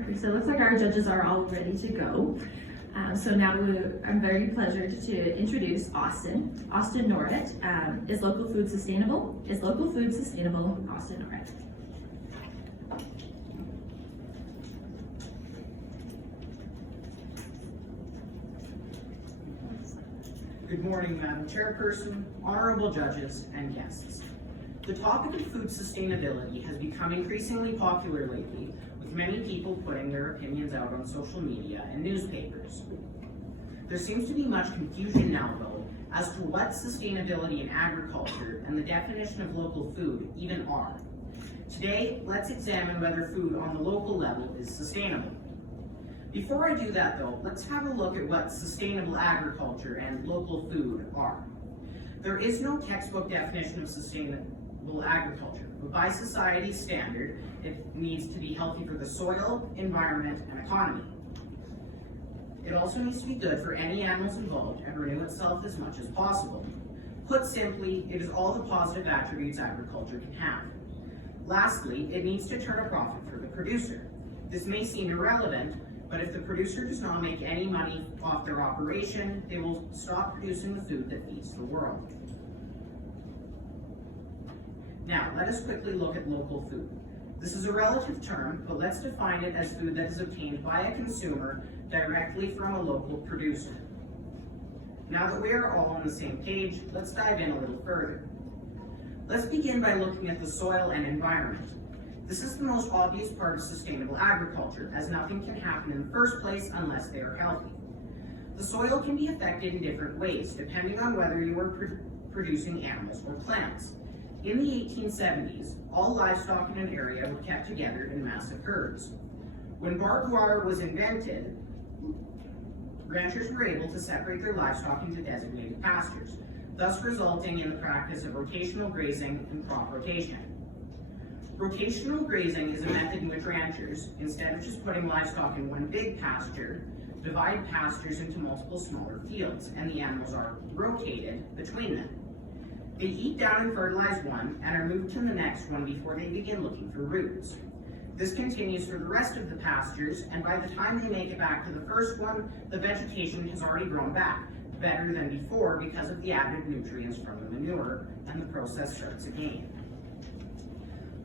Perfect. So it looks like our judges are all ready to go. So now I'm very pleased to introduce Austin. Austin Noirot. Is local food sustainable? Is local food sustainable? Austin Noirot. Good morning, Madam Chairperson, honorable judges, and guests. The topic of food sustainability has become increasingly popular lately, with many people putting their opinions out on social media and newspapers. There seems to be much confusion now, though, as to what sustainability in agriculture and the definition of local food even are. Today, let's examine whether food on the local level is sustainable. Before I do that, though, let's have a look at what sustainable agriculture and local food are. There is no textbook definition of sustainable agriculture, but by society's standard, it needs to be healthy for the soil, environment, and economy. It also needs to be good for any animals involved and renew itself as much as possible. Put simply, it is all the positive attributes agriculture can have. Lastly, it needs to turn a profit for the producer. This may seem irrelevant, but if the producer does not make any money off their operation, they will stop producing the food that feeds the world. Now, let us quickly look at local food. This is a relative term, but let's define it as food that is obtained by a consumer directly from a local producer. Now that we are all on the same page, let's dive in a little further. Let's begin by looking at the soil and environment. This is the most obvious part of sustainable agriculture, as nothing can happen in the first place unless they are healthy. The soil can be affected in different ways, depending on whether you are producing animals or plants. In the 1870s, all livestock in an area were kept together in massive herds. When barbed wire was invented, ranchers were able to separate their livestock into designated pastures, thus resulting in the practice of rotational grazing and crop rotation. Rotational grazing is a method in which ranchers, instead of just putting livestock in one big pasture, divide pastures into multiple smaller fields, and the animals are rotated between them. They eat down and fertilize one and are moved to the next one before they begin looking for roots. This continues for the rest of the pastures, and by the time they make it back to the first one, the vegetation has already grown back, better than before because of the added nutrients from the manure, and the process starts again.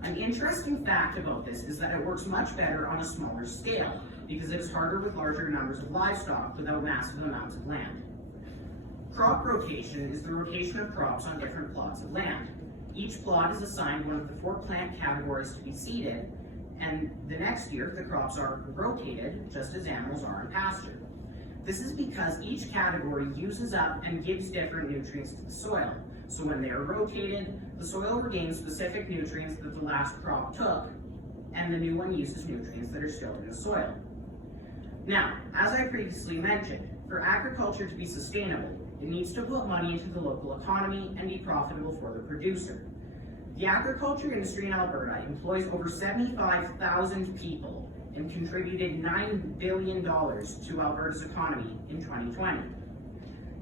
An interesting fact about this is that it works much better on a smaller scale, because it is harder with larger numbers of livestock without massive amounts of land. Crop rotation is the rotation of crops on different plots of land. Each plot is assigned one of the 4 plant categories to be seeded, and the next year the crops are rotated just as animals are in pasture. This is because each category uses up and gives different nutrients to the soil. So when they are rotated, the soil regains specific nutrients that the last crop took, and the new one uses nutrients that are still in the soil. Now, as I previously mentioned, for agriculture to be sustainable, it needs to put money into the local economy and be profitable for the producer. The agriculture industry in Alberta employs over 75,000 people and contributed $9 billion to Alberta's economy in 2020.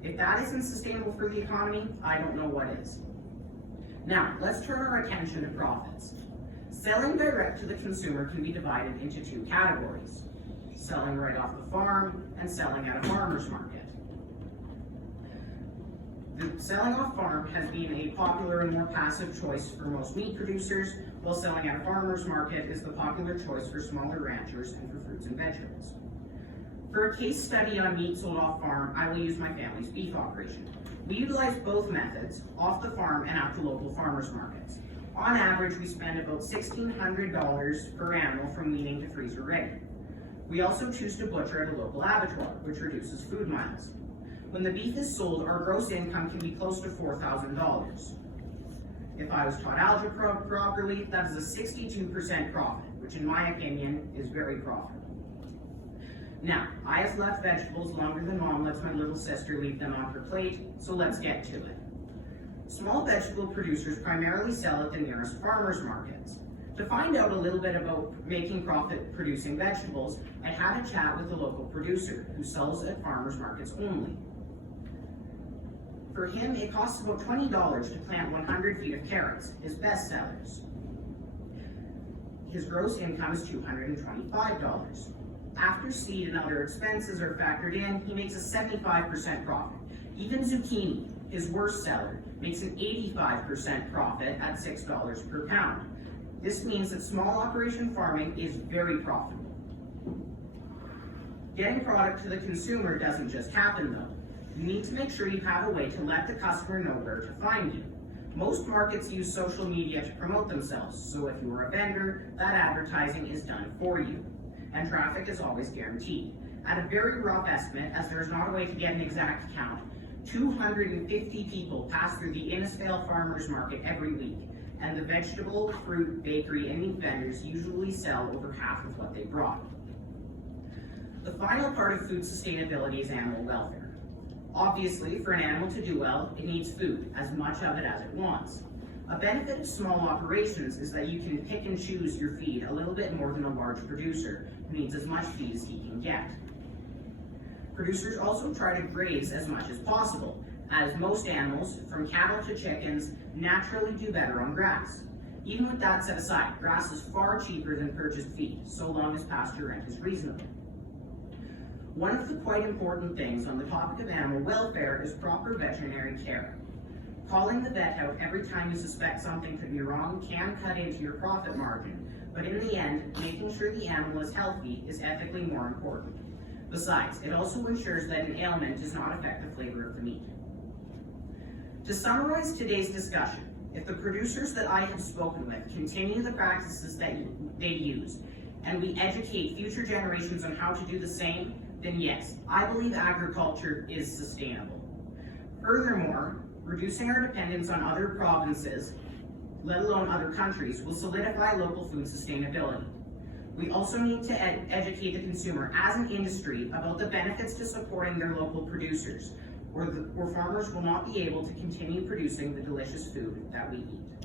If that isn't sustainable for the economy, I don't know what is. Now, let's turn our attention to profits. Selling direct to the consumer can be divided into 2 categories: selling right off the farm and selling at a farmer's market. The selling off farm has been a popular and more passive choice for most meat producers, while selling at a farmer's market is the popular choice for smaller ranchers and for fruits and vegetables. For a case study on meat sold off farm, I will use my family's beef operation. We utilize both methods, off the farm and at the local farmers markets. On average, we spend about $1,600 per animal from weaning to freezer ready. We also choose to butcher at a local abattoir, which reduces food miles. When the beef is sold, our gross income can be close to $4,000. If I was taught algebra properly, that is a 62% profit, which in my opinion is very profitable. Now, I have left vegetables longer than Mom lets my little sister leave them on her plate, so let's get to it. Small vegetable producers primarily sell at the nearest farmers markets. To find out a little bit about making profit producing vegetables, I had a chat with a local producer who sells at farmers markets only. For him, it costs about $20 to plant 100 feet of carrots, his best sellers. his gross income is $225. After seed and other expenses are factored in, he makes a 75% profit. Even zucchini, his worst seller, makes an 85% profit at $6 per pound. This means that small operation farming is very profitable. Getting product to the consumer doesn't just happen though. You need to make sure you have a way to let the customer know where to find you. Most markets use social media to promote themselves, so if you are a vendor, that advertising is done for you. And traffic is always guaranteed. At a very rough estimate, as there is not a way to get an exact count, 250 people pass through the Innisfail Farmers Market every week, and the vegetable, fruit, bakery, and meat vendors usually sell over half of what they brought. The final part of food sustainability is animal welfare. Obviously, for an animal to do well, it needs food, as much of it as it wants. A benefit of small operations is that you can pick and choose your feed a little bit more than a large producer who needs as much feed as he can get. Producers also try to graze as much as possible, as most animals, from cattle to chickens, naturally do better on grass. Even with that set aside, grass is far cheaper than purchased feed, so long as pasture rent is reasonable. One of the quite important things on the topic of animal welfare is proper veterinary care. Calling the vet out every time you suspect something could be wrong can cut into your profit margin, but in the end, making sure the animal is healthy is ethically more important. Besides, it also ensures that an ailment does not affect the flavor of the meat. To summarize today's discussion, if the producers that I have spoken with continue the practices that they use, and we educate future generations on how to do the same, then yes, I believe agriculture is sustainable. Furthermore, reducing our dependence on other provinces, let alone other countries, will solidify local food sustainability. We also need to educate the consumer as an industry about the benefits to supporting their local producers, or farmers will not be able to continue producing the delicious food that we eat.